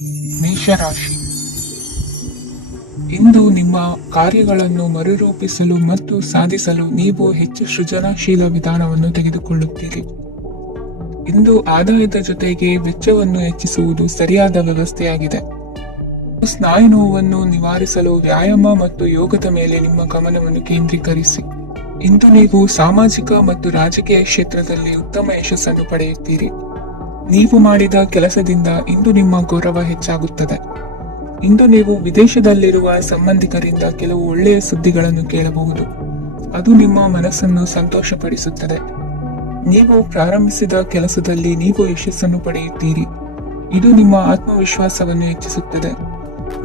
ಮೇಷರಾಶಿ. ಇಂದು ನಿಮ್ಮ ಕಾರ್ಯಗಳನ್ನು ಮರುರೂಪಿಸಲು ಮತ್ತು ಸಾಧಿಸಲು ನೀವು ಹೆಚ್ಚು ಸೃಜನಶೀಲ ವಿಧಾನವನ್ನು ತೆಗೆದುಕೊಳ್ಳುತ್ತೀರಿ. ಇಂದು ಆದಾಯದ ಜೊತೆಗೆ ವೆಚ್ಚವನ್ನು ಹೆಚ್ಚಿಸುವುದು ಸರಿಯಾದ ವ್ಯವಸ್ಥೆಯಾಗಿದೆ. ಸ್ನಾಯು ನೋವನ್ನು ನಿವಾರಿಸಲು ವ್ಯಾಯಾಮ ಮತ್ತು ಯೋಗದ ಮೇಲೆ ನಿಮ್ಮ ಗಮನವನ್ನು ಕೇಂದ್ರೀಕರಿಸಿ. ಇಂದು ನೀವು ಸಾಮಾಜಿಕ ಮತ್ತು ರಾಜಕೀಯ ಕ್ಷೇತ್ರದಲ್ಲಿ ಉತ್ತಮ ಯಶಸ್ಸನ್ನು ಪಡೆಯುತ್ತೀರಿ. ನೀವು ಮಾಡಿದ ಕೆಲಸದಿಂದ ಇಂದು ನಿಮ್ಮ ಗೌರವ ಹೆಚ್ಚಾಗುತ್ತದೆ. ಇಂದು ನೀವು ವಿದೇಶದಲ್ಲಿರುವ ಸಂಬಂಧಿಕರಿಂದ ಕೆಲವು ಒಳ್ಳೆಯ ಸುದ್ದಿಗಳನ್ನು ಕೇಳಬಹುದು. ಅದು ನಿಮ್ಮ ಮನಸ್ಸನ್ನು ಸಂತೋಷಪಡಿಸುತ್ತದೆ. ನೀವು ಪ್ರಾರಂಭಿಸಿದ ಕೆಲಸದಲ್ಲಿ ನೀವು ಯಶಸ್ಸನ್ನು ಪಡೆಯುತ್ತೀರಿ. ಇದು ನಿಮ್ಮ ಆತ್ಮವಿಶ್ವಾಸವನ್ನು ಹೆಚ್ಚಿಸುತ್ತದೆ.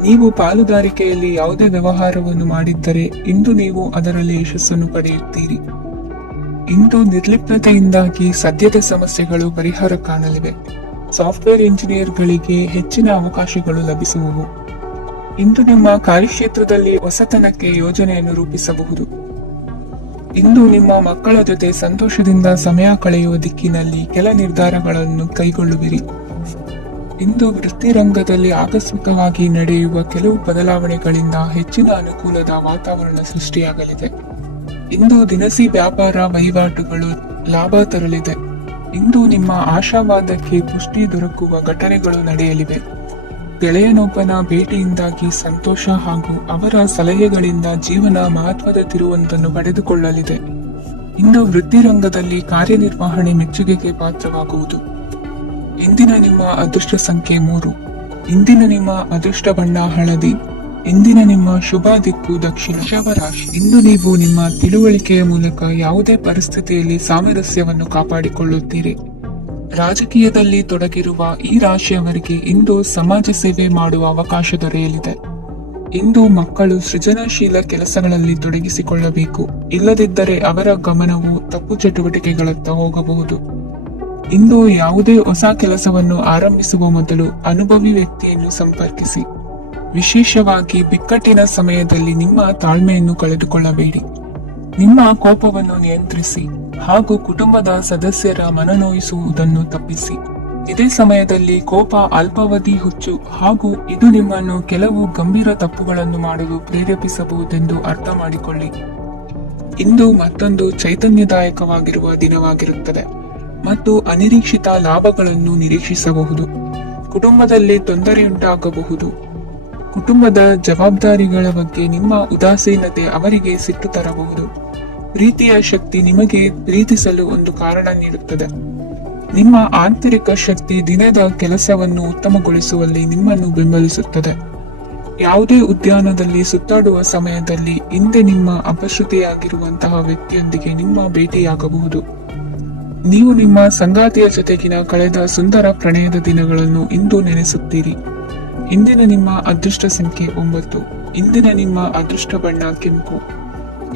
ನೀವು ಪಾಲುದಾರಿಕೆಯಲ್ಲಿ ಯಾವುದೇ ವ್ಯವಹಾರವನ್ನು ಮಾಡಿದ್ದರೆ ಇಂದು ನೀವು ಅದರಲ್ಲಿ ಯಶಸ್ಸನ್ನು ಪಡೆಯುತ್ತೀರಿ. ಇಂದು ನಿರ್ಲಿಪ್ತತೆಯಿಂದಾಗಿ ಸದ್ಯದ ಸಮಸ್ಯೆಗಳು ಪರಿಹಾರ ಕಾಣಲಿವೆ. ಸಾಫ್ಟ್ವೇರ್ ಇಂಜಿನಿಯರ್ಗಳಿಗೆ ಹೆಚ್ಚಿನ ಅವಕಾಶಗಳು ಲಭಿಸುವವು. ಇಂದು ನಿಮ್ಮ ಕಾರ್ಯಕ್ಷೇತ್ರದಲ್ಲಿ ಹೊಸತನಕ್ಕೆ ಯೋಜನೆಯನ್ನು ರೂಪಿಸಬಹುದು. ಇಂದು ನಿಮ್ಮ ಮಕ್ಕಳ ಜೊತೆ ಸಂತೋಷದಿಂದ ಸಮಯ ಕಳೆಯುವ ದಿಕ್ಕಿನಲ್ಲಿ ಕೆಲ ನಿರ್ಧಾರಗಳನ್ನು ಕೈಗೊಳ್ಳುವಿರಿ. ಇಂದು ವೃತ್ತಿರಂಗದಲ್ಲಿ ಆಕಸ್ಮಿಕವಾಗಿ ನಡೆಯುವ ಕೆಲವು ಬದಲಾವಣೆಗಳಿಂದ ಹೆಚ್ಚಿನ ಅನುಕೂಲದ ವಾತಾವರಣ ಸೃಷ್ಟಿಯಾಗಲಿದೆ. ಇಂದು ದಿನಸಿ ವ್ಯಾಪಾರ ವಹಿವಾಟುಗಳು ಲಾಭ ತರಲಿದೆ. ಇಂದು ನಿಮ್ಮ ಆಶಾವಾದಕ್ಕೆ ಪುಷ್ಟಿ ದೊರಕುವ ಘಟನೆಗಳು ನಡೆಯಲಿವೆ. ಗೆಳೆಯನೊಬ್ಬನ ಭೇಟಿಯಿಂದಾಗಿ ಸಂತೋಷ ಹಾಗೂ ಅವರ ಸಲಹೆಗಳಿಂದ ಜೀವನ ಮಹತ್ವದ ತಿರುವೊಂದನ್ನು ಪಡೆದುಕೊಳ್ಳಲಿದೆ. ಇಂದು ವೃತ್ತಿರಂಗದಲ್ಲಿ ಕಾರ್ಯನಿರ್ವಹಣೆ ಮೆಚ್ಚುಗೆಗೆ ಪಾತ್ರವಾಗುವುದು. ಇಂದಿನ ನಿಮ್ಮ ಅದೃಷ್ಟ ಸಂಖ್ಯೆ 3. ಇಂದಿನ ನಿಮ್ಮ ಅದೃಷ್ಟ ಬಣ್ಣ ಹಳದಿ. ಇಂದಿನ ನಿಮ್ಮ ಶುಭ ದಿಕ್ಕು ದಕ್ಷಿಣ. ವೃಷಭರಾಶಿ. ಇಂದು ನೀವು ನಿಮ್ಮ ತಿಳುವಳಿಕೆಯ ಮೂಲಕ ಯಾವುದೇ ಪರಿಸ್ಥಿತಿಯಲ್ಲಿ ಸಾಮರಸ್ಯವನ್ನು ಕಾಪಾಡಿಕೊಳ್ಳುತ್ತೀರಿ. ರಾಜಕೀಯದಲ್ಲಿ ತೊಡಗಿರುವ ಈ ರಾಶಿಯವರಿಗೆ ಇಂದು ಸಮಾಜ ಸೇವೆ ಮಾಡುವ ಅವಕಾಶ ದೊರೆಯಲಿದೆ. ಇಂದು ಮಕ್ಕಳು ಸೃಜನಶೀಲ ಕೆಲಸಗಳಲ್ಲಿ ತೊಡಗಿಸಿಕೊಳ್ಳಬೇಕು. ಇಲ್ಲದಿದ್ದರೆ ಅವರ ಗಮನವು ತಪ್ಪು ಚಟುವಟಿಕೆಗಳತ್ತ ಹೋಗಬಹುದು. ಇಂದು ಯಾವುದೇ ಹೊಸ ಕೆಲಸವನ್ನು ಆರಂಭಿಸುವ ಮೊದಲು ಅನುಭವಿ ವ್ಯಕ್ತಿಯನ್ನು ಸಂಪರ್ಕಿಸಿ. ವಿಶೇಷವಾಗಿ ಬಿಕ್ಕಟ್ಟಿನ ಸಮಯದಲ್ಲಿ ನಿಮ್ಮ ತಾಳ್ಮೆಯನ್ನು ಕಳೆದುಕೊಳ್ಳಬೇಡಿ. ನಿಮ್ಮ ಕೋಪವನ್ನು ನಿಯಂತ್ರಿಸಿ ಹಾಗೂ ಕುಟುಂಬದ ಸದಸ್ಯರ ಮನನೋಯಿಸುವುದನ್ನು ತಪ್ಪಿಸಿ. ಇದೇ ಸಮಯದಲ್ಲಿ ಕೋಪ ಅಲ್ಪಾವಧಿ ಹುಚ್ಚು ಹಾಗೂ ಇದು ನಿಮ್ಮನ್ನು ಕೆಲವು ಗಂಭೀರ ತಪ್ಪುಗಳನ್ನು ಮಾಡಲು ಪ್ರೇರೇಪಿಸಬಹುದೆಂದು ಅರ್ಥ ಮಾಡಿಕೊಳ್ಳಿ. ಇಂದು ಮತ್ತೊಂದು ಚೈತನ್ಯದಾಯಕವಾಗಿರುವ ದಿನವಾಗಿರುತ್ತದೆ ಮತ್ತು ಅನಿರೀಕ್ಷಿತ ಲಾಭಗಳನ್ನು ನಿರೀಕ್ಷಿಸಬಹುದು. ಕುಟುಂಬದಲ್ಲಿ ತೊಂದರೆಯುಂಟಾಗಬಹುದು. ಕುಟುಂಬದ ಜವಾಬ್ದಾರಿಗಳ ಬಗ್ಗೆ ನಿಮ್ಮ ಉದಾಸೀನತೆ ಅವರಿಗೆ ಸಿಟ್ಟು ತರಬಹುದು. ಪ್ರೀತಿಯ ಶಕ್ತಿ ನಿಮಗೆ ಪ್ರೀತಿಸಲು ಒಂದು ಕಾರಣ ನೀಡುತ್ತದೆ. ನಿಮ್ಮ ಆಂತರಿಕ ಶಕ್ತಿ ದಿನದ ಕೆಲಸವನ್ನು ಉತ್ತಮಗೊಳಿಸುವಲ್ಲಿ ನಿಮ್ಮನ್ನು ಬೆಂಬಲಿಸುತ್ತದೆ. ಯಾವುದೇ ಉದ್ಯಾನದಲ್ಲಿ ಸುತ್ತಾಡುವ ಸಮಯದಲ್ಲಿ ಹಿಂದೆ ನಿಮ್ಮ ಅಪಶ್ರುತಿಯಾಗಿರುವಂತಹ ವ್ಯಕ್ತಿಯೊಂದಿಗೆ ನಿಮ್ಮ ಭೇಟಿಯಾಗಬಹುದು. ನೀವು ನಿಮ್ಮ ಸಂಗಾತಿಯ ಜೊತೆಗಿನ ಕಳೆದ ಸುಂದರ ಪ್ರಣಯದ ದಿನಗಳನ್ನು ಇಂದು ನೆನೆಸುತ್ತೀರಿ. ಇಂದಿನ ನಿಮ್ಮ ಅದೃಷ್ಟ ಸಂಖ್ಯೆ 9. ಇಂದಿನ ನಿಮ್ಮ ಅದೃಷ್ಟ ಬಣ್ಣ ಕೆಂಪು.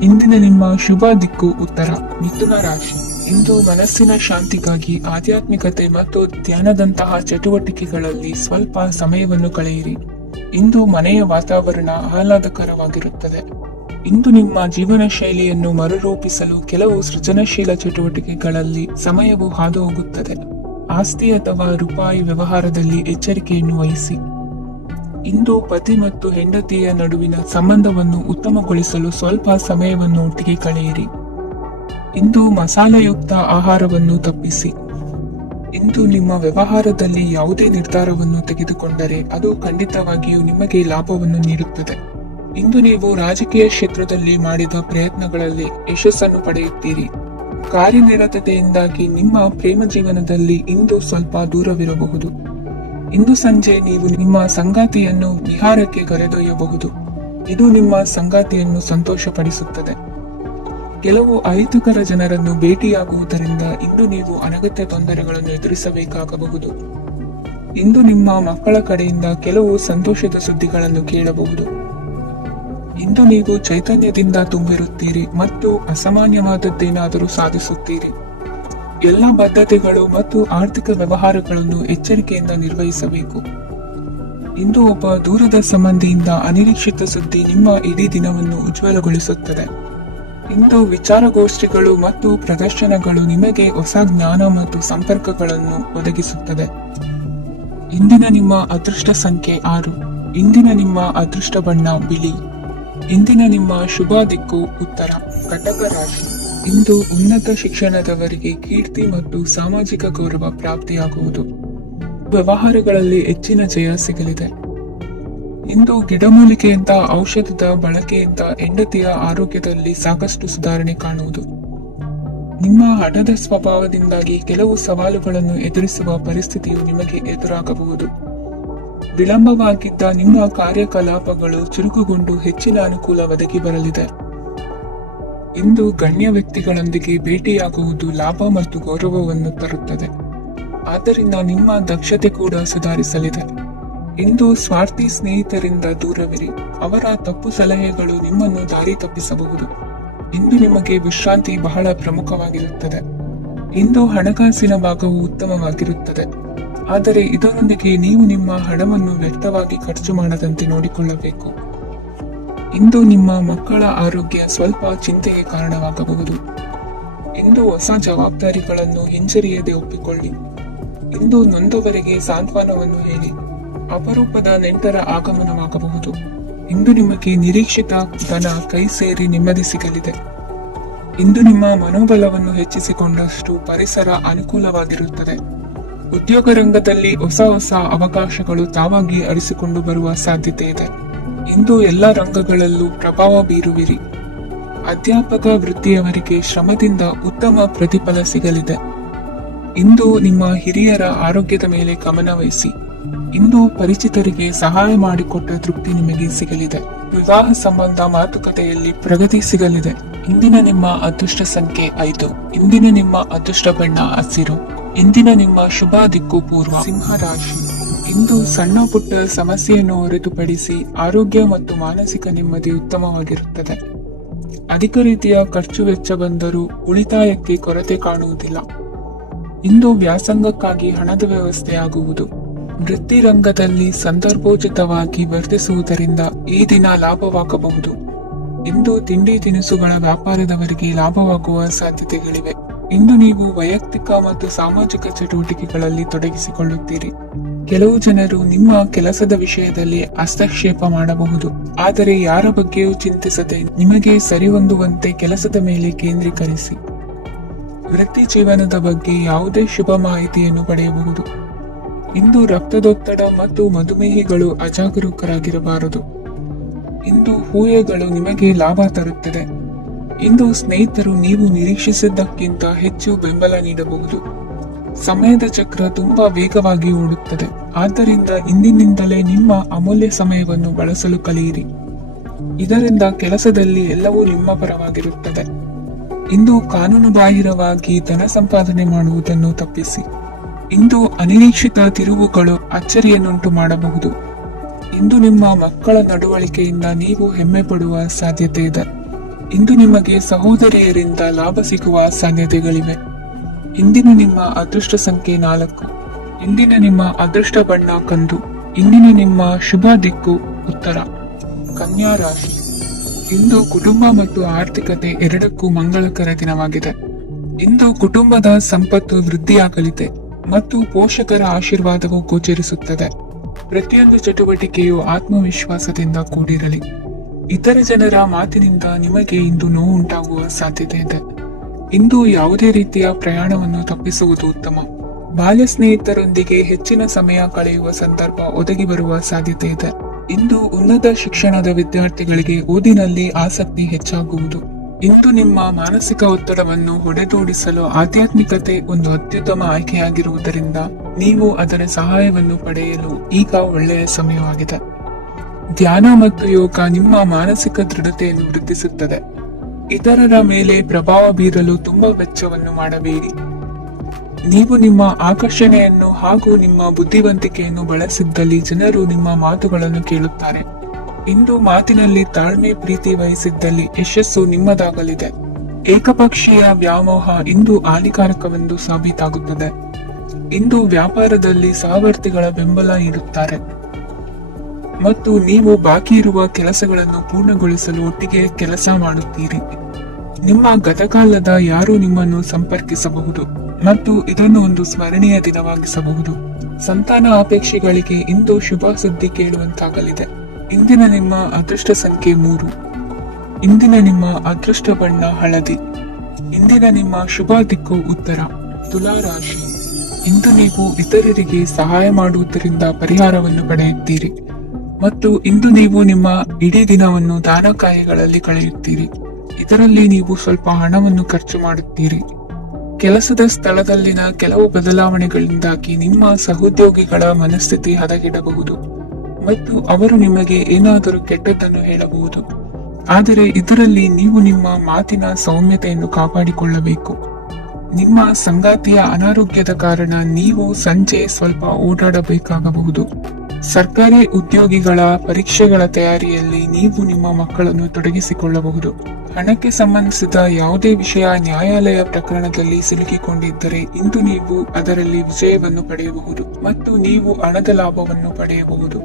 ಇಂದಿನ ನಿಮ್ಮ ಶುಭ ದಿಕ್ಕು ಉತ್ತರ. ಮಿಥುನ ರಾಶಿ. ಇಂದು ಮನಸ್ಸಿನ ಶಾಂತಿಗಾಗಿ ಆಧ್ಯಾತ್ಮಿಕತೆ ಮತ್ತು ಧ್ಯಾನದಂತಹ ಚಟುವಟಿಕೆಗಳಲ್ಲಿ ಸ್ವಲ್ಪ ಸಮಯವನ್ನು ಕಳೆಯಿರಿ. ಇಂದು ಮನೆಯ ವಾತಾವರಣ ಆಹ್ಲಾದಕರವಾಗಿರುತ್ತದೆ. ಇಂದು ನಿಮ್ಮ ಜೀವನ ಶೈಲಿಯನ್ನು ಮರುರೂಪಿಸಲು ಕೆಲವು ಸೃಜನಶೀಲ ಚಟುವಟಿಕೆಗಳಲ್ಲಿ ಸಮಯವು ಹಾದು ಹೋಗುತ್ತದೆ. ಆಸ್ತಿ ಅಥವಾ ರೂಪಾಯಿ ವ್ಯವಹಾರದಲ್ಲಿ ಎಚ್ಚರಿಕೆಯನ್ನು ವಹಿಸಿ. ಇಂದು ಪತಿ ಮತ್ತು ಹೆಂಡತಿಯ ನಡುವಿನ ಸಂಬಂಧವನ್ನು ಉತ್ತಮಗೊಳಿಸಲು ಸ್ವಲ್ಪ ಸಮಯವನ್ನು ಒಟ್ಟಿಗೆ ಕಳೆಯಿರಿ. ಇಂದು ಮಸಾಲೆಯುಕ್ತ ಆಹಾರವನ್ನು ತಪ್ಪಿಸಿ. ಇಂದು ನಿಮ್ಮ ವ್ಯವಹಾರದಲ್ಲಿ ಯಾವುದೇ ನಿರ್ಧಾರವನ್ನು ತೆಗೆದುಕೊಂಡರೆ ಅದು ಖಂಡಿತವಾಗಿಯೂ ನಿಮಗೆ ಲಾಭವನ್ನು ನೀಡುತ್ತದೆ. ಇಂದು ನೀವು ರಾಜಕೀಯ ಕ್ಷೇತ್ರದಲ್ಲಿ ಮಾಡಿದ ಪ್ರಯತ್ನಗಳಲ್ಲಿ ಯಶಸ್ಸನ್ನು ಪಡೆಯುತ್ತೀರಿ. ಕಾರ್ಯನಿರತತೆಯಿಂದಾಗಿ ನಿಮ್ಮ ಪ್ರೇಮ ಜೀವನದಲ್ಲಿ ಇಂದು ಸ್ವಲ್ಪ ದೂರವಿರಬಹುದು. ಇಂದು ಸಂಜೆ ನೀವು ನಿಮ್ಮ ಸಂಗಾತಿಯನ್ನು ವಿಹಾರಕ್ಕೆ ಕರೆದೊಯ್ಯಬಹುದು. ಇದು ನಿಮ್ಮ ಸಂಗಾತಿಯನ್ನು ಸಂತೋಷಪಡಿಸುತ್ತದೆ. ಕೆಲವು ಅಹಿತಕರ ಜನರನ್ನು ಭೇಟಿಯಾಗುವುದರಿಂದ ಇಂದು ನೀವು ಅನಗತ್ಯ ತೊಂದರೆಗಳನ್ನು ಎದುರಿಸಬೇಕಾಗಬಹುದು. ಇಂದು ನಿಮ್ಮ ಮಕ್ಕಳ ಕಡೆಯಿಂದ ಕೆಲವು ಸಂತೋಷದ ಸುದ್ದಿಗಳನ್ನು ಕೇಳಬಹುದು. ಇಂದು ನೀವು ಚೈತನ್ಯದಿಂದ ತುಂಬಿರುತ್ತೀರಿ ಮತ್ತು ಅಸಾಮಾನ್ಯವಾದದ್ದೇನಾದರೂ ಸಾಧಿಸುತ್ತೀರಿ. ಎಲ್ಲ ಬದ್ಧತೆಗಳು ಮತ್ತು ಆರ್ಥಿಕ ವ್ಯವಹಾರಗಳನ್ನು ಎಚ್ಚರಿಕೆಯಿಂದ ನಿರ್ವಹಿಸಬೇಕು. ಇಂದು ಒಬ್ಬ ದೂರದ ಸಂಬಂಧಿಯಿಂದ ಅನಿರೀಕ್ಷಿತ ಸುದ್ದಿ ನಿಮ್ಮ ಇಡೀ ದಿನವನ್ನು ಉಜ್ವಲಗೊಳಿಸುತ್ತದೆ. ಇಂದು ವಿಚಾರಗೋಷ್ಠಿಗಳು ಮತ್ತು ಪ್ರದರ್ಶನಗಳು ನಿಮಗೆ ಹೊಸ ಜ್ಞಾನ ಮತ್ತು ಸಂಪರ್ಕಗಳನ್ನು ಒದಗಿಸುತ್ತದೆ. ಇಂದಿನ ನಿಮ್ಮ ಅದೃಷ್ಟ ಸಂಖ್ಯೆ 6. ಇಂದಿನ ನಿಮ್ಮ ಅದೃಷ್ಟ ಬಣ್ಣ ಬಿಳಿ. ಇಂದಿನ ನಿಮ್ಮ ಶುಭ ದಿಕ್ಕು ಉತ್ತರ. ಕಟಕ ರಾಶಿ. ಇಂದು ಉನ್ನತ ಶಿಕ್ಷಣದವರಿಗೆ ಕೀರ್ತಿ ಮತ್ತು ಸಾಮಾಜಿಕ ಗೌರವ ಪ್ರಾಪ್ತಿಯಾಗುವುದು. ವ್ಯವಹಾರಗಳಲ್ಲಿ ಹೆಚ್ಚಿನ ಜಯ ಸಿಗಲಿದೆ. ಇಂದು ಗಿಡಮೂಲಿಕೆಯಿಂದ ಔಷಧದ ಬಳಕೆಯಿಂದ ಹೆಂಡತಿಯ ಆರೋಗ್ಯದಲ್ಲಿ ಸಾಕಷ್ಟು ಸುಧಾರಣೆ ಕಾಣುವುದು. ನಿಮ್ಮ ಹಠದ ಸ್ವಭಾವದಿಂದಾಗಿ ಕೆಲವು ಸವಾಲುಗಳನ್ನು ಎದುರಿಸುವ ಪರಿಸ್ಥಿತಿಯು ನಿಮಗೆ ಎದುರಾಗಬಹುದು. ವಿಳಂಬವಾಗಿದ್ದ ನಿಮ್ಮ ಕಾರ್ಯಕಲಾಪಗಳು ಚುರುಕುಗೊಂಡು ಹೆಚ್ಚಿನ ಅನುಕೂಲ ಒದಗಿ ಬರಲಿದೆ. ಇಂದು ಗಣ್ಯ ವ್ಯಕ್ತಿಗಳೊಂದಿಗೆ ಭೇಟಿಯಾಗುವುದು ಲಾಭ ಮತ್ತು ಗೌರವವನ್ನು ತರುತ್ತದೆ. ಆದ್ದರಿಂದ ನಿಮ್ಮ ದಕ್ಷತೆ ಕೂಡ ಸುಧಾರಿಸಲಿದೆ. ಇಂದು ಸ್ವಾರ್ಥಿ ಸ್ನೇಹಿತರಿಂದ ದೂರವಿರಿ. ಅವರ ತಪ್ಪು ಸಲಹೆಗಳು ನಿಮ್ಮನ್ನು ದಾರಿ ತಪ್ಪಿಸಬಹುದು. ಇಂದು ನಿಮಗೆ ವಿಶ್ರಾಂತಿ ಬಹಳ ಪ್ರಮುಖವಾಗಿರುತ್ತದೆ. ಇಂದು ಹಣಕಾಸಿನ ಭಾಗವು ಉತ್ತಮವಾಗಿರುತ್ತದೆ. ಆದರೆ ಇದರೊಂದಿಗೆ ನೀವು ನಿಮ್ಮ ಹಣವನ್ನು ವ್ಯರ್ಥವಾಗಿ ಖರ್ಚು ಮಾಡದಂತೆ ನೋಡಿಕೊಳ್ಳಬೇಕು. ಇಂದು ನಿಮ್ಮ ಮಕ್ಕಳ ಆರೋಗ್ಯ ಸ್ವಲ್ಪ ಚಿಂತೆಗೆ ಕಾರಣವಾಗಬಹುದು. ಇಂದು ಹೊಸ ಜವಾಬ್ದಾರಿಗಳನ್ನು ಹಿಂಜರಿಯದೆ ಒಪ್ಪಿಕೊಳ್ಳಿ. ಇಂದು ನೊಂದವರಿಗೆ ಸಾಂತ್ವನವನ್ನು ಹೇಳಿ. ಅಪರೂಪದ ನೆಂಟರ ಆಗಮನವಾಗಬಹುದು. ಇಂದು ನಿಮಗೆ ನಿರೀಕ್ಷಿತ ಧನ ಕೈ ಸೇರಿ ನೆಮ್ಮದಿ ಸಿಗಲಿದೆ. ಇಂದು ನಿಮ್ಮ ಮನೋಬಲವನ್ನು ಹೆಚ್ಚಿಸಿಕೊಂಡಷ್ಟು ಪರಿಸರ ಅನುಕೂಲವಾಗಿರುತ್ತದೆ. ಉದ್ಯೋಗ ರಂಗದಲ್ಲಿ ಹೊಸ ಹೊಸ ಅವಕಾಶಗಳು ತಾವಾಗಿ ಅರಿಸಿಕೊಂಡು ಬರುವ ಸಾಧ್ಯತೆ ಇದೆ. ಇಂದು ಎಲ್ಲ ರಂಗಗಳಲ್ಲೂ ಪ್ರಭಾವ ಬೀರುವಿರಿ. ಅಧ್ಯಾಪಕ ವೃತ್ತಿಯವರಿಗೆ ಶ್ರಮದಿಂದ ಉತ್ತಮ ಪ್ರತಿಫಲ ಸಿಗಲಿದೆ. ಇಂದು ನಿಮ್ಮ ಹಿರಿಯರ ಆರೋಗ್ಯದ ಮೇಲೆ ಗಮನ ವಹಿಸಿ. ಇಂದು ಪರಿಚಿತರಿಗೆ ಸಹಾಯ ಮಾಡಿಕೊಟ್ಟ ತೃಪ್ತಿ ನಿಮಗೆ ಸಿಗಲಿದೆ. ವಿವಾಹ ಸಂಬಂಧ ಮಾತುಕತೆಯಲ್ಲಿ ಪ್ರಗತಿ ಸಿಗಲಿದೆ. ಇಂದಿನ ನಿಮ್ಮ ಅದೃಷ್ಟ ಸಂಖ್ಯೆ 5. ಇಂದಿನ ನಿಮ್ಮ ಅದೃಷ್ಟ ಬಣ್ಣ ಹಸಿರು. ಇಂದಿನ ನಿಮ್ಮ ಶುಭ ದಿಕ್ಕು ಪೂರ್ವ. ಸಿಂಹ ರಾಶಿ. ಇಂದು ಸಣ್ಣ ಪುಟ್ಟ ಸಮಸ್ಯೆಯನ್ನು ಹೊರತುಪಡಿಸಿ ಆರೋಗ್ಯ ಮತ್ತು ಮಾನಸಿಕ ನೆಮ್ಮದಿ ಉತ್ತಮವಾಗಿರುತ್ತದೆ. ಅಧಿಕ ರೀತಿಯ ಖರ್ಚು ವೆಚ್ಚ ಬಂದರೂ ಉಳಿತಾಯಕ್ಕೆ ಕೊರತೆ ಕಾಣುವುದಿಲ್ಲ. ಇಂದು ವ್ಯಾಸಂಗಕ್ಕಾಗಿ ಹಣದ ವ್ಯವಸ್ಥೆಯಾಗುವುದು. ವೃತ್ತಿ ರಂಗದಲ್ಲಿ ಸಂದರ್ಭೋಚಿತವಾಗಿ ವರ್ತಿಸುವುದರಿಂದ ಈ ದಿನ ಲಾಭವಾಗಬಹುದು. ಇಂದು ತಿಂಡಿ ತಿನಿಸುಗಳ ವ್ಯಾಪಾರದವರಿಗೆ ಲಾಭವಾಗುವ ಸಾಧ್ಯತೆಗಳಿವೆ. ಇಂದು ನೀವು ವೈಯಕ್ತಿಕ ಮತ್ತು ಸಾಮಾಜಿಕ ಚಟುವಟಿಕೆಗಳಲ್ಲಿ ತೊಡಗಿಸಿಕೊಳ್ಳುತ್ತೀರಿ. ಕೆಲವು ಜನರು ನಿಮ್ಮ ಕೆಲಸದ ವಿಷಯದಲ್ಲಿ ಹಸ್ತಕ್ಷೇಪ ಮಾಡಬಹುದು. ಆದರೆ ಯಾರ ಬಗ್ಗೆಯೂ ಚಿಂತಿಸದೆ ನಿಮಗೆ ಸರಿಹೊಂದುವಂತೆ ಕೆಲಸದ ಮೇಲೆ ಕೇಂದ್ರೀಕರಿಸಿ. ವೃತ್ತಿ ಜೀವನದ ಬಗ್ಗೆ ಯಾವುದೇ ಶುಭ ಮಾಹಿತಿಯನ್ನು ಪಡೆಯಬಹುದು. ಇಂದು ರಕ್ತದೊತ್ತಡ ಮತ್ತು ಮಧುಮೇಹಿಗಳು ಅಜಾಗರೂಕರಾಗಿರಬಾರದು. ಇಂದು ಹೂಯೆಗಳು ನಿಮಗೆ ಲಾಭ ತರುತ್ತದೆ. ಇಂದು ಸ್ನೇಹಿತರು ನೀವು ನಿರೀಕ್ಷಿಸಿದ್ದಕ್ಕಿಂತ ಹೆಚ್ಚು ಬೆಂಬಲ ನೀಡಬಹುದು. ಸಮಯದ ಚಕ್ರ ತುಂಬಾ ವೇಗವಾಗಿ ಓಡುತ್ತದೆ. ಆದ್ದರಿಂದ ಇಂದಿನಿಂದಲೇ ನಿಮ್ಮ ಅಮೂಲ್ಯ ಸಮಯವನ್ನು ಬಳಸಲು ಕಲಿಯಿರಿ. ಇದರಿಂದ ಕೆಲಸದಲ್ಲಿ ಎಲ್ಲವೂ ನಿಮ್ಮ ಪರವಾಗಿರುತ್ತದೆ. ಇಂದು ಕಾನೂನು ಬಾಹಿರವಾಗಿ ಧನ ಸಂಪಾದನೆ ಮಾಡುವುದನ್ನು ತಪ್ಪಿಸಿ. ಇಂದು ಅನಿರೀಕ್ಷಿತ ತಿರುವುಗಳು ಅಚ್ಚರಿಯನ್ನುಂಟು ಮಾಡಬಹುದು. ಇಂದು ನಿಮ್ಮ ಮಕ್ಕಳ ನಡವಳಿಕೆಯಿಂದ ನೀವು ಹೆಮ್ಮೆ ಪಡುವ ಸಾಧ್ಯತೆ ಇದೆ. ಇಂದು ನಿಮಗೆ ಸಹೋದರಿಯರಿಂದ ಲಾಭ ಸಿಗುವ ಸಾಧ್ಯತೆಗಳಿವೆ. ಇಂದಿನ ನಿಮ್ಮ ಅದೃಷ್ಟ ಸಂಖ್ಯೆ 4. ಇಂದಿನ ನಿಮ್ಮ ಅದೃಷ್ಟ ಬಣ್ಣ ಕಂದು. ಇಂದಿನ ನಿಮ್ಮ ಶುಭ ದಿಕ್ಕು ಉತ್ತರ. ಕನ್ಯಾ ರಾಶಿ. ಇಂದು ಕುಟುಂಬ ಮತ್ತು ಆರ್ಥಿಕತೆ ಎರಡಕ್ಕೂ ಮಂಗಳಕರ ದಿನವಾಗಿದೆ. ಇಂದು ಕುಟುಂಬದ ಸಂಪತ್ತು ವೃದ್ಧಿಯಾಗಲಿದೆ ಮತ್ತು ಪೋಷಕರ ಆಶೀರ್ವಾದವು ಗೋಚರಿಸುತ್ತದೆ. ಪ್ರತಿಯೊಂದು ಚಟುವಟಿಕೆಯು ಆತ್ಮವಿಶ್ವಾಸದಿಂದ ಕೂಡಿರಲಿ. ಇತರ ಜನರ ಮಾತಿನಿಂದ ನಿಮಗೆ ಇಂದು ನೋವುಂಟಾಗುವ ಸಾಧ್ಯತೆ ಇದೆ. ಇಂದು ಯಾವುದೇ ರೀತಿಯ ಪ್ರಯಾಣವನ್ನು ತಪ್ಪಿಸುವುದು ಉತ್ತಮ. ಬಾಲ್ಯ ಸ್ನೇಹಿತರೊಂದಿಗೆ ಹೆಚ್ಚಿನ ಸಮಯ ಕಳೆಯುವ ಸಂದರ್ಭ ಒದಗಿ ಬರುವ ಸಾಧ್ಯತೆ ಇದೆ. ಇಂದು ಉನ್ನತ ಶಿಕ್ಷಣದ ವಿದ್ಯಾರ್ಥಿಗಳಿಗೆ ಓದಿನಲ್ಲಿ ಆಸಕ್ತಿ ಹೆಚ್ಚಾಗುವುದು. ಇಂದು ನಿಮ್ಮ ಮಾನಸಿಕ ಒತ್ತಡವನ್ನು ಹೊಡೆದೋಡಿಸಲು ಆಧ್ಯಾತ್ಮಿಕತೆ ಒಂದು ಅತ್ಯುತ್ತಮ ಆಯ್ಕೆಯಾಗಿರುವುದರಿಂದ ನೀವು ಅದರ ಸಹಾಯವನ್ನು ಪಡೆಯಲು ಈಗ ಒಳ್ಳೆಯ ಸಮಯವಾಗಿದೆ. ಧ್ಯಾನ ಮತ್ತು ಯೋಗ ನಿಮ್ಮ ಮಾನಸಿಕ ದೃಢತೆಯನ್ನು ವೃದ್ಧಿಸುತ್ತದೆ. ಇತರರ ಮೇಲೆ ಪ್ರಭಾವ ಬೀರಲು ತುಂಬಾ ವೆಚ್ಚವನ್ನು ಮಾಡಬೇಡಿ. ನೀವು ನಿಮ್ಮ ಆಕರ್ಷಣೆಯನ್ನು ಹಾಗೂ ನಿಮ್ಮ ಬುದ್ಧಿವಂತಿಕೆಯನ್ನು ಬಳಸಿದ್ದಲ್ಲಿ ಜನರು ನಿಮ್ಮ ಮಾತುಗಳನ್ನು ಕೇಳುತ್ತಾರೆ. ಇಂದು ಮಾತಿನಲ್ಲಿ ತಾಳ್ಮೆ ಪ್ರೀತಿ ವಹಿಸಿದ್ದಲ್ಲಿ ಯಶಸ್ಸು ನಿಮ್ಮದಾಗಲಿದೆ. ಏಕಪಕ್ಷೀಯ ವ್ಯಾಮೋಹ ಇಂದು ಹಾನಿಕಾರಕವೆಂದು ಸಾಬೀತಾಗುತ್ತದೆ. ಇಂದು ವ್ಯಾಪಾರದಲ್ಲಿ ಸಹವರ್ತಿಗಳ ಬೆಂಬಲ ನೀಡುತ್ತಾರೆ ಮತ್ತು ನೀವು ಬಾಕಿ ಇರುವ ಕೆಲಸಗಳನ್ನು ಪೂರ್ಣಗೊಳಿಸಲು ಒಟ್ಟಿಗೆ ಕೆಲಸ ಮಾಡುತ್ತೀರಿ. ನಿಮ್ಮ ಗತಕಾಲದ ಯಾರು ನಿಮ್ಮನ್ನು ಸಂಪರ್ಕಿಸಬಹುದು. ಮತ್ತು ಇದನ್ನು ಒಂದು ಸ್ಮರಣೀಯ ದಿನವಾಗಿಸಬಹುದು. ಸಂತಾನ ಅಪೇಕ್ಷೆಗಳಿಗೆ ಇಂದು ಶುಭ ಸುದ್ದಿ ಕೇಳುವಂತಾಗಲಿದೆ. ಇಂದಿನ ನಿಮ್ಮ ಅದೃಷ್ಟ ಸಂಖ್ಯೆ 3. ಇಂದಿನ ನಿಮ್ಮ ಅದೃಷ್ಟ ಬಣ್ಣ ಹಳದಿ. ಇಂದಿನ ನಿಮ್ಮ ಶುಭ ದಿಕ್ಕು ಉತ್ತರ. ತುಲಾ ರಾಶಿ. ಇಂದು ನೀವು ಇತರರಿಗೆ ಸಹಾಯ ಮಾಡುವುದರಿಂದ ಪರಿಹಾರವನ್ನು ಪಡೆಯುತ್ತೀರಿ ಮತ್ತು ಇಂದು ನೀವು ನಿಮ್ಮ ಇಡೀ ದಿನವನ್ನು ದಾನ ಕಾರ್ಯಗಳಲ್ಲಿ ಕಳೆಯುತ್ತೀರಿ. ಇದರಲ್ಲಿ ನೀವು ಸ್ವಲ್ಪ ಹಣವನ್ನು ಖರ್ಚು ಮಾಡುತ್ತೀರಿ. ಕೆಲಸದ ಸ್ಥಳದಲ್ಲಿನ ಕೆಲವು ಬದಲಾವಣೆಗಳಿಂದಾಗಿ ನಿಮ್ಮ ಸಹೋದ್ಯೋಗಿಗಳ ಮನಸ್ಥಿತಿ ಹದಗೆಡಬಹುದು ಮತ್ತು ಅವರು ನಿಮಗೆ ಏನಾದರೂ ಕೆಟ್ಟದ್ದನ್ನು ಹೇಳಬಹುದು. ಆದರೆ ಇದರಲ್ಲಿ ನೀವು ನಿಮ್ಮ ಮಾತಿನ ಸೌಮ್ಯತೆಯನ್ನು ಕಾಪಾಡಿಕೊಳ್ಳಬೇಕು. ನಿಮ್ಮ ಸಂಗಾತಿಯ ಅನಾರೋಗ್ಯದ ಕಾರಣ ನೀವು ಸಂಜೆ ಸ್ವಲ್ಪ ಓಡಾಡಬೇಕಾಗಬಹುದು. ಸರ್ಕಾರಿ ಉದ್ಯೋಗಿಗಳ ಪರೀಕ್ಷೆಗಳ ತಯಾರಿಯಲ್ಲಿ ನೀವು ನಿಮ್ಮ ಮಕ್ಕಳನ್ನು ತೊಡಗಿಸಿಕೊಳ್ಳಬಹುದು. ಹಣಕ್ಕೆ ಸಂಬಂಧಿಸಿದ ಯಾವುದೇ ವಿಷಯ ನ್ಯಾಯಾಲಯ ಪ್ರಕರಣದಲ್ಲಿ ಸಿಲುಕಿಕೊಂಡಿದ್ದರೆ ಇಂದು ನೀವು ಅದರಲ್ಲಿ ವಿಜಯವನ್ನು ಪಡೆಯಬಹುದು ಮತ್ತು ನೀವು ಹಣದ ಲಾಭವನ್ನು ಪಡೆಯಬಹುದು.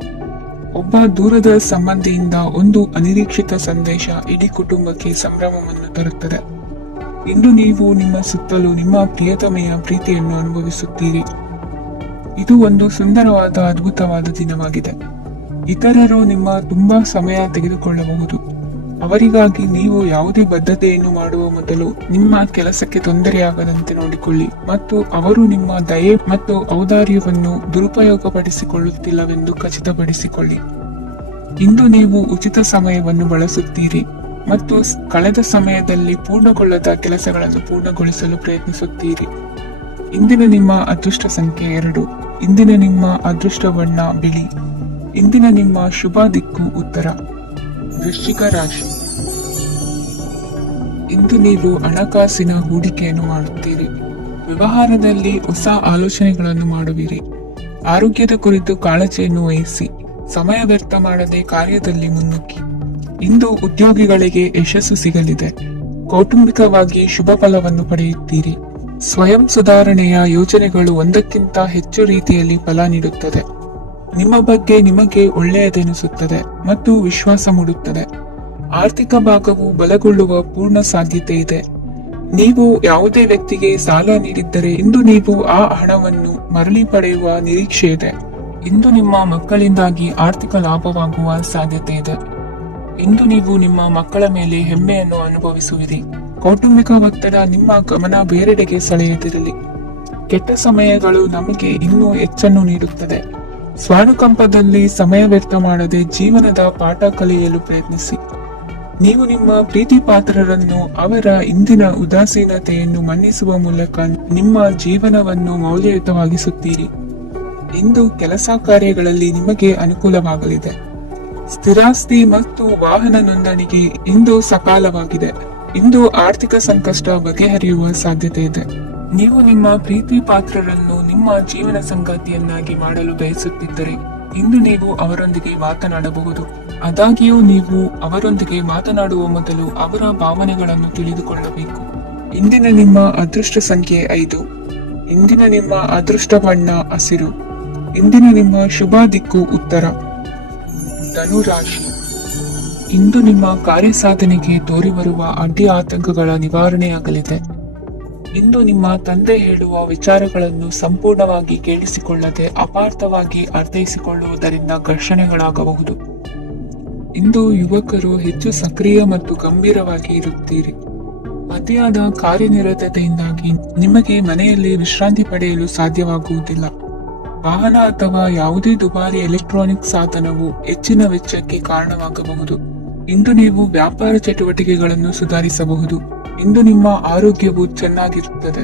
ಒಬ್ಬ ದೂರದ ಸಂಬಂಧಿಯಿಂದ ಒಂದು ಅನಿರೀಕ್ಷಿತ ಸಂದೇಶ ಇಡೀ ಕುಟುಂಬಕ್ಕೆ ಸಂಭ್ರಮವನ್ನು ತರುತ್ತದೆ. ಇಂದು ನೀವು ನಿಮ್ಮ ಸುತ್ತಲೂ ನಿಮ್ಮ ಪ್ರಿಯತಮೆಯ ಪ್ರೀತಿಯನ್ನು ಅನುಭವಿಸುತ್ತೀರಿ. ಇದು ಒಂದು ಸುಂದರವಾದ ಅದ್ಭುತವಾದ ದಿನವಾಗಿದೆ. ಇತರರು ನಿಮ್ಮ ತುಂಬಾ ಸಮಯ ತೆಗೆದುಕೊಳ್ಳಬಹುದು. ಅವರಿಗಾಗಿ ನೀವು ಯಾವುದೇ ಬದ್ಧತೆಯನ್ನು ಮಾಡುವ ಮೊದಲು ನಿಮ್ಮ ಕೆಲಸಕ್ಕೆ ತೊಂದರೆಯಾಗದಂತೆ ನೋಡಿಕೊಳ್ಳಿ ಮತ್ತು ಅವರು ನಿಮ್ಮ ದಯೆ ಮತ್ತು ಔದಾರ್ಯವನ್ನು ದುರುಪಯೋಗಪಡಿಸಿಕೊಳ್ಳುತ್ತಿಲ್ಲವೆಂದು ಖಚಿತಪಡಿಸಿಕೊಳ್ಳಿ. ಇಂದು ನೀವು ಉಚಿತ ಸಮಯವನ್ನು ಬಳಸುತ್ತೀರಿ ಮತ್ತು ಕಳೆದ ಸಮಯದಲ್ಲಿ ಪೂರ್ಣಗೊಳ್ಳದ ಕೆಲಸಗಳನ್ನು ಪೂರ್ಣಗೊಳಿಸಲು ಪ್ರಯತ್ನಿಸುತ್ತೀರಿ. ಇಂದಿನ ನಿಮ್ಮ ಅದೃಷ್ಟ ಸಂಖ್ಯೆ 2. ಇಂದಿನ ನಿಮ್ಮ ಅದೃಷ್ಟ ಬಣ್ಣ ಬಿಳಿ. ಇಂದಿನ ನಿಮ್ಮ ಶುಭ ದಿಕ್ಕು ಉತ್ತರ. ವೃಶ್ಚಿಕ ರಾಶಿ. ಇಂದು ನೀವು ಹಣಕಾಸಿನ ಹೂಡಿಕೆಯನ್ನು ಮಾಡುತ್ತೀರಿ. ವ್ಯವಹಾರದಲ್ಲಿ ಹೊಸ ಆಲೋಚನೆಗಳನ್ನು ಮಾಡುವಿರಿ. ಆರೋಗ್ಯದ ಕುರಿತು ಕಾಳಜಿಯನ್ನು ವಹಿಸಿ. ಸಮಯ ವ್ಯರ್ಥ ಮಾಡದೆ ಕಾರ್ಯದಲ್ಲಿ ಮುನ್ನುಗ್ಗಿ. ಇಂದು ಉದ್ಯೋಗಿಗಳಿಗೆ ಯಶಸ್ಸು ಸಿಗಲಿದೆ. ಕೌಟುಂಬಿಕವಾಗಿ ಶುಭ ಫಲವನ್ನು ಪಡೆಯುತ್ತೀರಿ. ಸ್ವಯಂ ಸುಧಾರಣೆಯ ಯೋಜನೆಗಳು ಒಂದಕ್ಕಿಂತ ಹೆಚ್ಚು ರೀತಿಯಲ್ಲಿ ಫಲ ನೀಡುತ್ತದೆ. ನಿಮ್ಮ ಬಗ್ಗೆ ನಿಮಗೆ ಒಳ್ಳೆಯದೆನಿಸುತ್ತದೆ ಮತ್ತು ವಿಶ್ವಾಸ ಮೂಡುತ್ತದೆ. ಆರ್ಥಿಕ ಭಾಗವು ಬಲಗೊಳ್ಳುವ ಪೂರ್ಣ ಸಾಧ್ಯತೆ ಇದೆ. ನೀವು ಯಾವುದೇ ವ್ಯಕ್ತಿಗೆ ಸಾಲ ನೀಡಿದ್ದರೆ ಇಂದು ನೀವು ಆ ಹಣವನ್ನು ಮರಳಿ ಪಡೆಯುವ ನಿರೀಕ್ಷೆ ಇದೆ. ಇಂದು ನಿಮ್ಮ ಮಕ್ಕಳಿಂದಾಗಿ ಆರ್ಥಿಕ ಲಾಭವಾಗುವ ಸಾಧ್ಯತೆ ಇದೆ. ಇಂದು ನೀವು ನಿಮ್ಮ ಮಕ್ಕಳ ಮೇಲೆ ಹೆಮ್ಮೆಯನ್ನು ಅನುಭವಿಸುವಿರಿ. ಕೌಟುಂಬಿಕ ಒತ್ತಡ ನಿಮ್ಮ ಗಮನ ಬೇರೆಡೆಗೆ ಸೆಳೆಯದಿರಲಿ. ಕೆಟ್ಟ ಸಮಯಗಳು ನಮಗೆ ಇನ್ನೂ ಹೆಚ್ಚನ್ನು ನೀಡುತ್ತದೆ. ಸ್ವಾನುಕಂಪದಲ್ಲಿ ಸಮಯ ವ್ಯರ್ಥ ಮಾಡದೆ ಜೀವನದ ಪಾಠ ಕಲಿಯಲು ಪ್ರಯತ್ನಿಸಿ. ನೀವು ನಿಮ್ಮ ಪ್ರೀತಿ ಪಾತ್ರರನ್ನು ಅವರ ಇಂದಿನ ಉದಾಸೀನತೆಯನ್ನು ಮನ್ನಿಸುವ ಮೂಲಕ ನಿಮ್ಮ ಜೀವನವನ್ನು ಮೌಲ್ಯಯುತವಾಗಿಸುತ್ತೀರಿ. ಇಂದು ಕೆಲಸ ಕಾರ್ಯಗಳಲ್ಲಿ ನಿಮಗೆ ಅನುಕೂಲವಾಗಲಿದೆ. ಸ್ಥಿರಾಸ್ತಿ ಮತ್ತು ವಾಹನ ನೋಂದಣಿಗೆ ಇಂದು ಸಕಾಲವಾಗಿದೆ. ಇಂದು ಆರ್ಥಿಕ ಸಂಕಷ್ಟ ಬಗೆಹರಿಯುವ ಸಾಧ್ಯತೆ ಇದೆ. ನೀವು ನಿಮ್ಮ ಪ್ರೀತಿ ಪಾತ್ರರನ್ನು ನಿಮ್ಮ ಜೀವನ ಸಂಗಾತಿಯನ್ನಾಗಿ ಮಾಡಲು ಬಯಸುತ್ತಿದ್ದರೆ ಇಂದು ನೀವು ಅವರೊಂದಿಗೆ ಮಾತನಾಡಬಹುದು. ಆದಾಗ್ಯೂ ನೀವು ಅವರೊಂದಿಗೆ ಮಾತನಾಡುವ ಮೊದಲು ಅವರ ಭಾವನೆಗಳನ್ನು ತಿಳಿದುಕೊಳ್ಳಬೇಕು. ಇಂದಿನ ನಿಮ್ಮ ಅದೃಷ್ಟ ಸಂಖ್ಯೆ 5. ಇಂದಿನ ನಿಮ್ಮ ಅದೃಷ್ಟ ಬಣ್ಣ ಹಸಿರು. ಇಂದಿನ ನಿಮ್ಮ ಶುಭ ದಿಕ್ಕು ಉತ್ತರ. ಧನು ರಾಶಿ. ಇಂದು ನಿಮ್ಮ ಕಾರ್ಯಸಾಧನೆಗೆ ತೋರಿಬರುವ ಅಡ್ಡಿ ಆತಂಕಗಳ ನಿವಾರಣೆಯಾಗಲಿದೆ. ಇಂದು ನಿಮ್ಮ ತಂದೆ ಹೇಳುವ ವಿಚಾರಗಳನ್ನು ಸಂಪೂರ್ಣವಾಗಿ ಕೇಳಿಸಿಕೊಳ್ಳದೆ ಅಪಾರ್ಥವಾಗಿ ಅರ್ಥೈಸಿಕೊಳ್ಳುವುದರಿಂದ ಘರ್ಷಣೆಗಳಾಗಬಹುದು. ಇಂದು ಯುವಕರು ಹೆಚ್ಚು ಸಕ್ರಿಯ ಮತ್ತು ಗಂಭೀರವಾಗಿ ಇರುತ್ತೀರಿ. ಅತಿಯಾದ ಕಾರ್ಯನಿರತತೆಯಿಂದಾಗಿ ನಿಮಗೆ ಮನೆಯಲ್ಲಿ ವಿಶ್ರಾಂತಿ ಪಡೆಯಲು ಸಾಧ್ಯವಾಗುವುದಿಲ್ಲ. ವಾಹನ ಅಥವಾ ಯಾವುದೇ ದುಬಾರಿ ಎಲೆಕ್ಟ್ರಾನಿಕ್ ಸಾಧನವು ಹೆಚ್ಚಿನ ವೆಚ್ಚಕ್ಕೆ ಕಾರಣವಾಗಬಹುದು. ಇಂದು ನೀವು ವ್ಯಾಪಾರ ಚಟುವಟಿಕೆಗಳನ್ನು ಸುಧಾರಿಸಬಹುದು. ಇಂದು ನಿಮ್ಮ ಆರೋಗ್ಯವು ಚೆನ್ನಾಗಿರುತ್ತದೆ.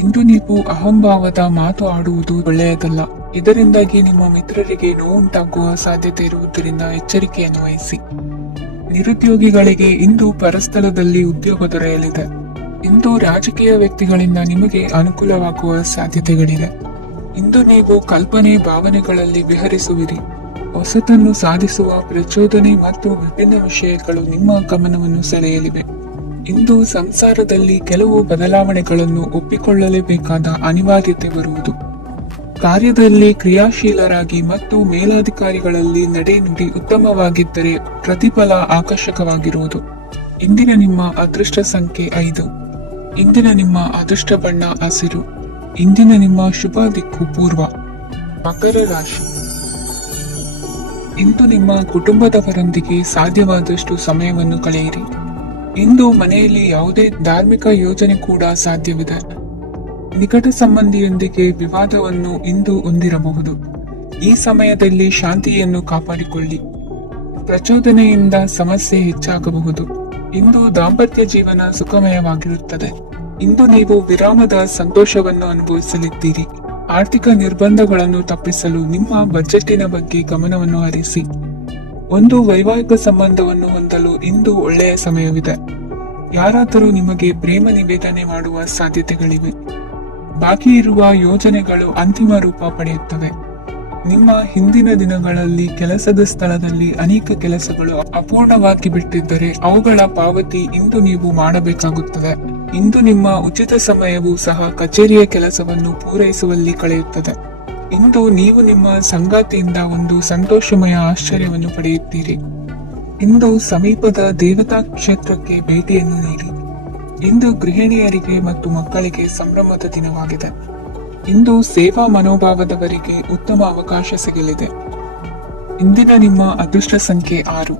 ಇಂದು ನೀವು ಅಹಂಭಾವದ ಮಾತು ಆಡುವುದು ಒಳ್ಳೆಯದಲ್ಲ. ಇದರಿಂದಾಗಿ ನಿಮ್ಮ ಮಿತ್ರರಿಗೆ ನೋವುಂಟಾಗುವ ಸಾಧ್ಯತೆ ಇರುವುದರಿಂದ ಎಚ್ಚರಿಕೆಯನ್ನು ವಹಿಸಿ. ನಿರುದ್ಯೋಗಿಗಳಿಗೆ ಇಂದು ಪರಸ್ಥಳದಲ್ಲಿ ಉದ್ಯೋಗ ದೊರೆಯಲಿದೆ. ಇಂದು ರಾಜಕೀಯ ವ್ಯಕ್ತಿಗಳಿಂದ ನಿಮಗೆ ಅನುಕೂಲವಾಗುವ ಸಾಧ್ಯತೆಗಳಿದೆ. ಇಂದು ನೀವು ಕಲ್ಪನೆ ಭಾವನೆಗಳಲ್ಲಿ ವಿಹರಿಸುವಿರಿ. ಹೊಸತನ್ನು ಸಾಧಿಸುವ ಪ್ರಚೋದನೆ ಮತ್ತು ವಿಭಿನ್ನ ವಿಷಯಗಳು ನಿಮ್ಮ ಗಮನವನ್ನು ಸೆಳೆಯಲಿವೆ. ಇಂದು ಸಂಸಾರದಲ್ಲಿ ಕೆಲವು ಬದಲಾವಣೆಗಳನ್ನು ಒಪ್ಪಿಕೊಳ್ಳಲೇಬೇಕಾದ ಅನಿವಾರ್ಯತೆ ಬರುವುದು. ಕಾರ್ಯದಲ್ಲಿ ಕ್ರಿಯಾಶೀಲರಾಗಿ ಮತ್ತು ಮೇಲಾಧಿಕಾರಿಗಳಲ್ಲಿ ನಡೆನುಡಿ ಉತ್ತಮವಾಗಿದ್ದರೆ ಪ್ರತಿಫಲ ಆಕರ್ಷಕವಾಗಿರುವುದು. ಇಂದಿನ ನಿಮ್ಮ ಅದೃಷ್ಟ ಸಂಖ್ಯೆ 5. ಇಂದಿನ ನಿಮ್ಮ ಅದೃಷ್ಟ ಬಣ್ಣ ಹಸಿರು. ಇಂದಿನ ನಿಮ್ಮ ಶುಭ ದಿಕ್ಕು ಪೂರ್ವ. ಮಕರ ರಾಶಿ. ಇಂದು ನಿಮ್ಮ ಕುಟುಂಬದವರೊಂದಿಗೆ ಸಾಧ್ಯವಾದಷ್ಟು ಸಮಯವನ್ನು ಕಳೆಯಿರಿ. ಇಂದು ಮನೆಯಲ್ಲಿ ಯಾವುದೇ ಧಾರ್ಮಿಕ ಯೋಜನೆ ಕೂಡ ಸಾಧ್ಯವಿದೆ. ನಿಕಟ ಸಂಬಂಧಿಯೊಂದಿಗೆ ವಿವಾದವನ್ನು ಇಂದು ಹೊಂದಿರಬಹುದು. ಈ ಸಮಯದಲ್ಲಿ ಶಾಂತಿಯನ್ನು ಕಾಪಾಡಿಕೊಳ್ಳಿ. ಪ್ರಚೋದನೆಯಿಂದ ಸಮಸ್ಯೆ ಹೆಚ್ಚಾಗಬಹುದು. ಇಂದು ದಾಂಪತ್ಯ ಜೀವನ ಸುಖಮಯವಾಗಿರುತ್ತದೆ. ಇಂದು ನೀವು ವಿರಾಮದ ಸಂತೋಷವನ್ನು ಅನುಭವಿಸಲಿದ್ದೀರಿ. ಆರ್ಥಿಕ ನಿರ್ಬಂಧಗಳನ್ನು ತಪ್ಪಿಸಲು ನಿಮ್ಮ ಬಜೆಟಿನ ಬಗ್ಗೆ ಗಮನವನ್ನು ಹರಿಸಿ. ಒಂದು ವೈವಾಹಿಕ ಸಂಬಂಧವನ್ನು ಹೊಂದಲು ಇಂದು ಒಳ್ಳೆಯ ಸಮಯವಿದೆ. ಯಾರಾದರೂ ನಿಮಗೆ ಪ್ರೇಮ ನಿವೇದನೆ ಮಾಡುವ ಸಾಧ್ಯತೆಗಳಿವೆ. ಬಾಕಿ ಇರುವ ಯೋಜನೆಗಳು ಅಂತಿಮ ರೂಪ ಪಡೆಯುತ್ತವೆ. ನಿಮ್ಮ ಹಿಂದಿನ ದಿನಗಳಲ್ಲಿ ಕೆಲಸದ ಸ್ಥಳದಲ್ಲಿ ಅನೇಕ ಕೆಲಸಗಳು ಅಪೂರ್ಣವಾಗಿ ಬಿಟ್ಟಿದ್ದರೆ ಅವುಗಳ ಪಾವತಿ ಇಂದು ನೀವು ಮಾಡಬೇಕಾಗುತ್ತದೆ. ಇಂದು ನಿಮ್ಮ ಉಚಿತ ಸಮಯವೂ ಸಹ ಕಚೇರಿಯ ಕೆಲಸವನ್ನು ಪೂರೈಸುವಲ್ಲಿ ಕಳೆಯುತ್ತದೆ. ಇಂದು ನೀವು ನಿಮ್ಮ ಸಂಗಾತಿಯಿಂದ ಒಂದು ಸಂತೋಷಮಯ ಆಶ್ಚರ್ಯವನ್ನು ಪಡೆಯುತ್ತೀರಿ. ಇಂದು ಸಮೀಪದ ದೇವತಾ ಕ್ಷೇತ್ರಕ್ಕೆ ಭೇಟಿಯನ್ನು ನೀಡಿ. ಇಂದು ಗೃಹಿಣಿಯರಿಗೆ ಮತ್ತು ಮಕ್ಕಳಿಗೆ ಸಂಭ್ರಮದ ದಿನವಾಗಿದೆ. ಇಂದು ಸೇವಾ ಮನೋಭಾವದವರಿಗೆ ಉತ್ತಮ ಅವಕಾಶ ಸಿಗಲಿದೆ. ಇಂದಿನ ನಿಮ್ಮ ಅದೃಷ್ಟ ಸಂಖ್ಯೆ 6.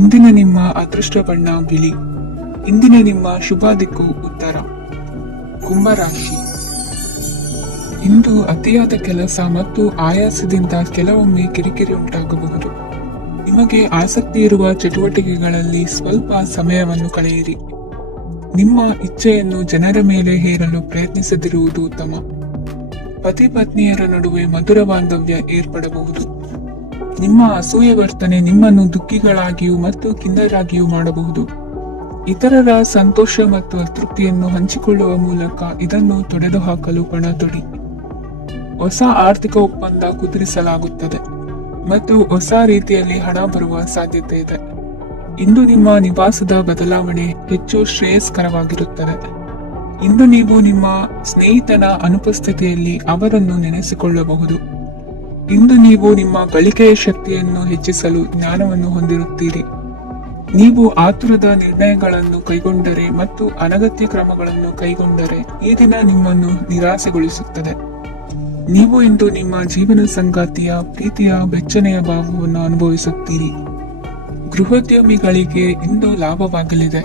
ಇಂದಿನ ನಿಮ್ಮ ಅದೃಷ್ಟ ಬಣ್ಣ ಬಿಳಿ. ಇಂದಿನ ನಿಮ್ಮ ಶುಭ ದಿಕ್ಕು ಉತ್ತರ. ಕುಂಭರಾಶಿ. ಇಂದು ಅತಿಯಾದ ಕೆಲಸ ಮತ್ತು ಆಯಾಸದಿಂದ ಕೆಲವೊಮ್ಮೆ ಕಿರಿಕಿರಿ ಉಂಟಾಗಬಹುದು. ನಿಮಗೆ ಆಸಕ್ತಿ ಇರುವ ಚಟುವಟಿಕೆಗಳಲ್ಲಿ ಸ್ವಲ್ಪ ಸಮಯವನ್ನು ಕಳೆಯಿರಿ. ನಿಮ್ಮ ಇಚ್ಛೆಯನ್ನು ಜನರ ಮೇಲೆ ಹೇರಲು ಪ್ರಯತ್ನಿಸದಿರುವುದು ಉತ್ತಮ. ಪತಿ ಪತ್ನಿಯರ ನಡುವೆ ಮಧುರ ಬಾಂಧವ್ಯ ಏರ್ಪಡಬಹುದು. ನಿಮ್ಮ ಅಸೂಯೆ ವರ್ತನೆ ನಿಮ್ಮನ್ನು ದುಃಖಿಗಳಾಗಿಯೂ ಮತ್ತು ಖಿನ್ನರಾಗಿಯೂ ಮಾಡಬಹುದು. ಇತರರ ಸಂತೋಷ ಮತ್ತು ಅತೃಪ್ತಿಯನ್ನು ಹಂಚಿಕೊಳ್ಳುವ ಮೂಲಕ ಇದನ್ನು ತೊಡೆದುಹಾಕಲು ಪಣ ತೊಡಿ. ಹೊಸ ಆರ್ಥಿಕ ಒಪ್ಪಂದ ಕುದುರಿಸಲಾಗುತ್ತದೆ ಮತ್ತು ಹೊಸ ರೀತಿಯಲ್ಲಿ ಹಣ ಬರುವ ಸಾಧ್ಯತೆ ಇದೆ. ಇಂದು ನಿಮ್ಮ ನಿವಾಸದ ಬದಲಾವಣೆ ಹೆಚ್ಚು ಶ್ರೇಯಸ್ಕರವಾಗಿರುತ್ತದೆ. ಇಂದು ನೀವು ನಿಮ್ಮ ಸ್ನೇಹಿತನ ಅನುಪಸ್ಥಿತಿಯಲ್ಲಿ ಅವರನ್ನು ನೆನೆಸಿಕೊಳ್ಳಬಹುದು. ಇಂದು ನೀವು ನಿಮ್ಮ ಗಳಿಕೆಯ ಶಕ್ತಿಯನ್ನು ಹೆಚ್ಚಿಸಲು ಜ್ಞಾನವನ್ನು ಹೊಂದಿರುತ್ತೀರಿ. ನೀವು ಆತುರದ ನಿರ್ಣಯಗಳನ್ನು ಕೈಗೊಂಡರೆ ಮತ್ತು ಅನಗತ್ಯ ಕ್ರಮಗಳನ್ನು ಕೈಗೊಂಡರೆ ಈ ದಿನ ನಿಮ್ಮನ್ನು ನಿರಾಸೆಗೊಳಿಸುತ್ತದೆ. ನೀವು ಇಂದು ನಿಮ್ಮ ಜೀವನ ಸಂಗಾತಿಯ ಪ್ರೀತಿಯ ಬೆಚ್ಚನೆಯ ಭಾವವನ್ನು ಅನುಭವಿಸುತ್ತೀರಿ. ಗೃಹೋದ್ಯಮಿಗಳಿಗೆ ಇಂದು ಲಾಭವಾಗಲಿದೆ.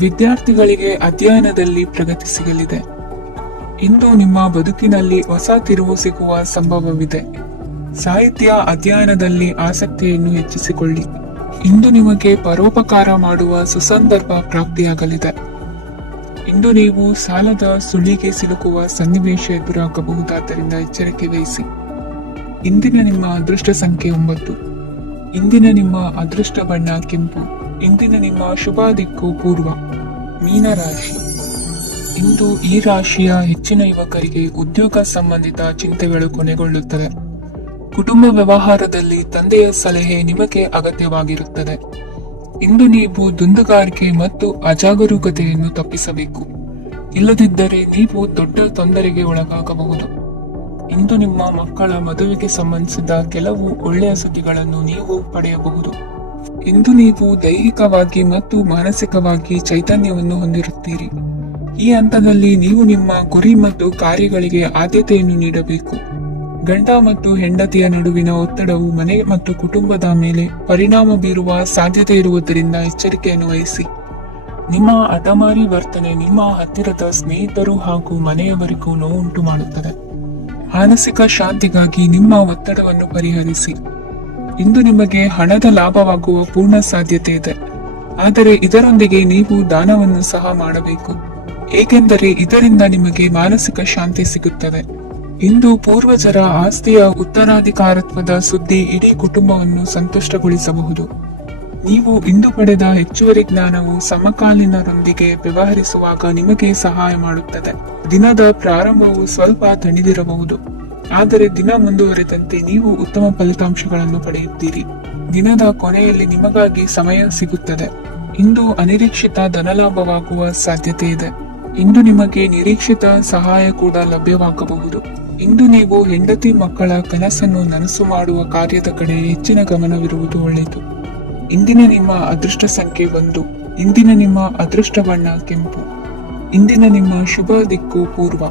ವಿದ್ಯಾರ್ಥಿಗಳಿಗೆ ಅಧ್ಯಯನದಲ್ಲಿ ಪ್ರಗತಿ ಸಿಗಲಿದೆ. ಇಂದು ನಿಮ್ಮ ಬದುಕಿನಲ್ಲಿ ಹೊಸ ತಿರುವು ಸಿಗುವ ಸಂಭವವಿದೆ. ಸಾಹಿತ್ಯ ಅಧ್ಯಯನದಲ್ಲಿ ಆಸಕ್ತಿಯನ್ನು ಹೆಚ್ಚಿಸಿಕೊಳ್ಳಿ. ಇಂದು ನಿಮಗೆ ಪರೋಪಕಾರ ಮಾಡುವ ಸುಸಂದರ್ಭ ಪ್ರಾಪ್ತಿಯಾಗಲಿದೆ. ಇಂದು ನೀವು ಸಾಲದ ಸುಳಿಗೆ ಸಿಲುಕುವ ಸನ್ನಿವೇಶ ಎದುರಾಗಬಹುದಾದ್ದರಿಂದ ಎಚ್ಚರಿಕೆ ವಹಿಸಿ. ಇಂದಿನ ನಿಮ್ಮ ಅದೃಷ್ಟ ಸಂಖ್ಯೆ 9. ಇಂದಿನ ನಿಮ್ಮ ಅದೃಷ್ಟ ಬಣ್ಣ ಕೆಂಪು. ಇಂದಿನ ನಿಮ್ಮ ಶುಭ ದಿಕ್ಕು ಪೂರ್ವ. ಮೀನರಾಶಿ. ಇಂದು ಈ ರಾಶಿಯ ಹೆಚ್ಚಿನ ಯುವಕರಿಗೆ ಉದ್ಯೋಗ ಸಂಬಂಧಿತ ಚಿಂತೆಗಳು ಕೊನೆಗೊಳ್ಳುತ್ತದೆ. ಕುಟುಂಬ ವ್ಯವಹಾರದಲ್ಲಿ ತಂದೆಯ ಸಲಹೆ ನಿಮಗೆ ಅಗತ್ಯವಾಗಿರುತ್ತದೆ. ಇಂದು ನೀವು ದುಂದುಗಾರಿಕೆ ಮತ್ತು ಅಜಾಗರೂಕತೆಯನ್ನು ತಪ್ಪಿಸಬೇಕು. ಇಲ್ಲದಿದ್ದರೆ ನೀವು ದೊಡ್ಡ ತೊಂದರೆಗೆ ಒಳಗಾಗಬಹುದು. ಇಂದು ನಿಮ್ಮ ಮಕ್ಕಳ ಮದುವೆಗೆ ಸಂಬಂಧಿಸಿದ ಕೆಲವು ಒಳ್ಳೆಯ ಸುದ್ದಿಗಳನ್ನು ನೀವು ಪಡೆಯಬಹುದು. ಇಂದು ನೀವು ದೈಹಿಕವಾಗಿ ಮತ್ತು ಮಾನಸಿಕವಾಗಿ ಚೈತನ್ಯವನ್ನು ಹೊಂದಿರುತ್ತೀರಿ. ಈ ಹಂತದಲ್ಲಿ ನೀವು ನಿಮ್ಮ ಗುರಿ ಮತ್ತು ಕಾರ್ಯಗಳಿಗೆ ಆದ್ಯತೆಯನ್ನು ನೀಡಬೇಕು. ಗಂಡ ಮತ್ತು ಹೆಂಡತಿಯ ನಡುವಿನ ಒತ್ತಡವು ಮನೆ ಮತ್ತು ಕುಟುಂಬದ ಮೇಲೆ ಪರಿಣಾಮ ಬೀರುವ ಸಾಧ್ಯತೆ ಇರುವುದರಿಂದ ಎಚ್ಚರಿಕೆಯನ್ನು ವಹಿಸಿ. ನಿಮ್ಮ ಹಠಮಾರಿ ವರ್ತನೆ ನಿಮ್ಮ ಹತ್ತಿರದ ಸ್ನೇಹಿತರು ಹಾಗೂ ಮನೆಯವರಿಗೂ ನೋವುಂಟು ಮಾಡುತ್ತದೆ. ಮಾನಸಿಕ ಶಾಂತಿಗಾಗಿ ನಿಮ್ಮ ಒತ್ತಡವನ್ನು ಪರಿಹರಿಸಿ. ಇಂದು ನಿಮಗೆ ಹಣದ ಲಾಭವಾಗುವ ಪೂರ್ಣ ಸಾಧ್ಯತೆ ಇದೆ. ಆದರೆ ಇದರೊಂದಿಗೆ ನೀವು ದಾನವನ್ನು ಸಹ ಮಾಡಬೇಕು, ಏಕೆಂದರೆ ಇದರಿಂದ ನಿಮಗೆ ಮಾನಸಿಕ ಶಾಂತಿ ಸಿಗುತ್ತದೆ. ಇಂದು ಪೂರ್ವಜರ ಆಸ್ತಿಯ ಉತ್ತರಾಧಿಕಾರತ್ವದ ಸುದ್ದಿ ಇಡೀ ಕುಟುಂಬವನ್ನು ಸಂತುಷ್ಟಗೊಳಿಸಬಹುದು. ನೀವು ಇಂದು ಪಡೆದ ಹೆಚ್ಚುವರಿ ಜ್ಞಾನವು ಸಮಕಾಲೀನರೊಂದಿಗೆ ವ್ಯವಹರಿಸುವಾಗ ನಿಮಗೆ ಸಹಾಯ ಮಾಡುತ್ತದೆ. ದಿನದ ಪ್ರಾರಂಭವು ಸ್ವಲ್ಪ ತಣಿದಿರಬಹುದು, ಆದರೆ ದಿನ ಮುಂದುವರೆದಂತೆ ನೀವು ಉತ್ತಮ ಫಲಿತಾಂಶಗಳನ್ನು ಪಡೆಯುತ್ತೀರಿ. ದಿನದ ಕೊನೆಯಲ್ಲಿ ನಿಮಗಾಗಿ ಸಮಯ ಸಿಗುತ್ತದೆ. ಇಂದು ಅನಿರೀಕ್ಷಿತ ಧನಲಾಭವಾಗುವ ಸಾಧ್ಯತೆ ಇದೆ. ಇಂದು ನಿಮಗೆ ನಿರೀಕ್ಷಿತ ಸಹಾಯ ಕೂಡ ಲಭ್ಯವಾಗಬಹುದು. ಇಂದು ನೀವು ಹೆಂಡತಿ ಮಕ್ಕಳ ಕನಸನ್ನು ನನಸು ಮಾಡುವ ಕಾರ್ಯದ ಕಡೆ ಹೆಚ್ಚಿನ ಗಮನವಿರುವುದು ಒಳ್ಳೆಯದು. ಇಂದಿನ ನಿಮ್ಮ ಅದೃಷ್ಟ ಸಂಖ್ಯೆ 1. ಇಂದಿನ ನಿಮ್ಮ ಅದೃಷ್ಟ ಬಣ್ಣ ಕೆಂಪು. ಇಂದಿನ ನಿಮ್ಮ ಶುಭ ದಿಕ್ಕು ಪೂರ್ವ.